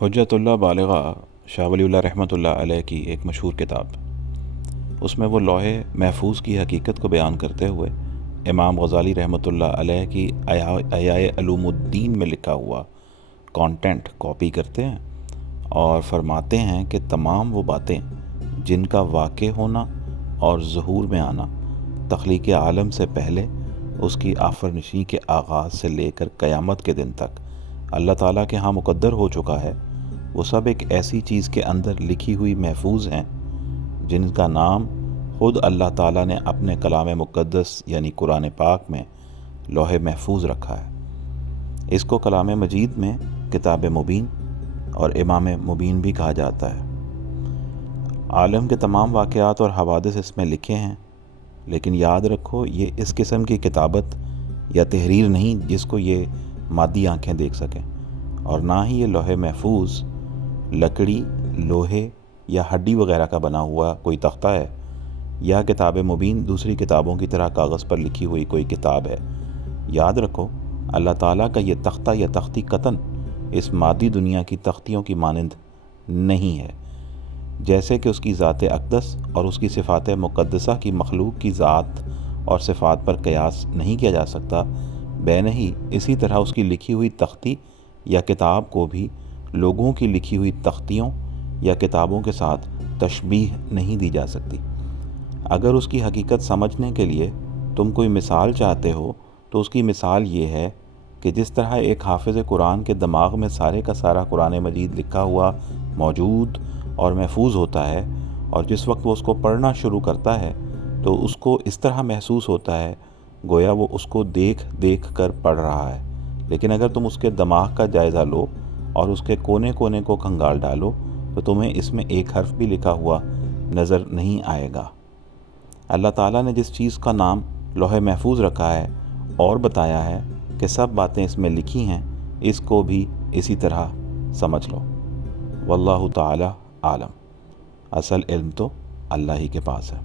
حجۃ اللہ بالغہ شاہ ولی اللہ رحمۃ اللہ علیہ کی ایک مشہور کتاب، اس میں وہ لوح محفوظ کی حقیقت کو بیان کرتے ہوئے امام غزالی رحمۃ اللہ علیہ کی احیاء علوم الدین میں لکھا ہوا کانٹینٹ کاپی کرتے ہیں اور فرماتے ہیں کہ تمام وہ باتیں جن کا واقع ہونا اور ظہور میں آنا تخلیق عالم سے پہلے اس کی آفرینشی کے آغاز سے لے کر قیامت کے دن تک اللہ تعالیٰ کے ہاں مقدر ہو چکا ہے، وہ سب ایک ایسی چیز کے اندر لکھی ہوئی محفوظ ہیں جن کا نام خود اللہ تعالیٰ نے اپنے کلام مقدس یعنی قرآن پاک میں لوح محفوظ رکھا ہے۔ اس کو کلام مجید میں کتاب مبین اور امام مبین بھی کہا جاتا ہے۔ عالم کے تمام واقعات اور حوادث اس میں لکھے ہیں، لیکن یاد رکھو یہ اس قسم کی کتابت یا تحریر نہیں جس کو یہ مادی آنکھیں دیکھ سکیں، اور نہ ہی یہ لوح محفوظ لکڑی، لوہے یا ہڈی وغیرہ کا بنا ہوا کوئی تختہ ہے، یا کتاب مبین دوسری کتابوں کی طرح کاغذ پر لکھی ہوئی کوئی کتاب ہے۔ یاد رکھو اللہ تعالیٰ کا یہ تختہ یا تختی قطعاً اس مادی دنیا کی تختیوں کی مانند نہیں ہے، جیسے کہ اس کی ذات اقدس اور اس کی صفات مقدسہ کی مخلوق کی ذات اور صفات پر قیاس نہیں کیا جا سکتا، ہی اسی طرح اس کی لکھی ہوئی تختی یا کتاب کو بھی لوگوں کی لکھی ہوئی تختیوں یا کتابوں کے ساتھ تشبیہ نہیں دی جا سکتی۔ اگر اس کی حقیقت سمجھنے کے لیے تم کوئی مثال چاہتے ہو تو اس کی مثال یہ ہے کہ جس طرح ایک حافظ قرآن کے دماغ میں سارے کا سارا قرآن مجید لکھا ہوا موجود اور محفوظ ہوتا ہے، اور جس وقت وہ اس کو پڑھنا شروع کرتا ہے تو اس کو اس طرح محسوس ہوتا ہے گویا وہ اس کو دیکھ دیکھ کر پڑھ رہا ہے، لیکن اگر تم اس کے دماغ کا جائزہ لو اور اس کے کونے کونے کو کھنگال ڈالو تو تمہیں اس میں ایک حرف بھی لکھا ہوا نظر نہیں آئے گا۔ اللہ تعالیٰ نے جس چیز کا نام لوح محفوظ رکھا ہے اور بتایا ہے کہ سب باتیں اس میں لکھی ہیں، اس کو بھی اسی طرح سمجھ لو۔ واللہ تعالی عالم، اصل علم تو اللہ ہی کے پاس ہے۔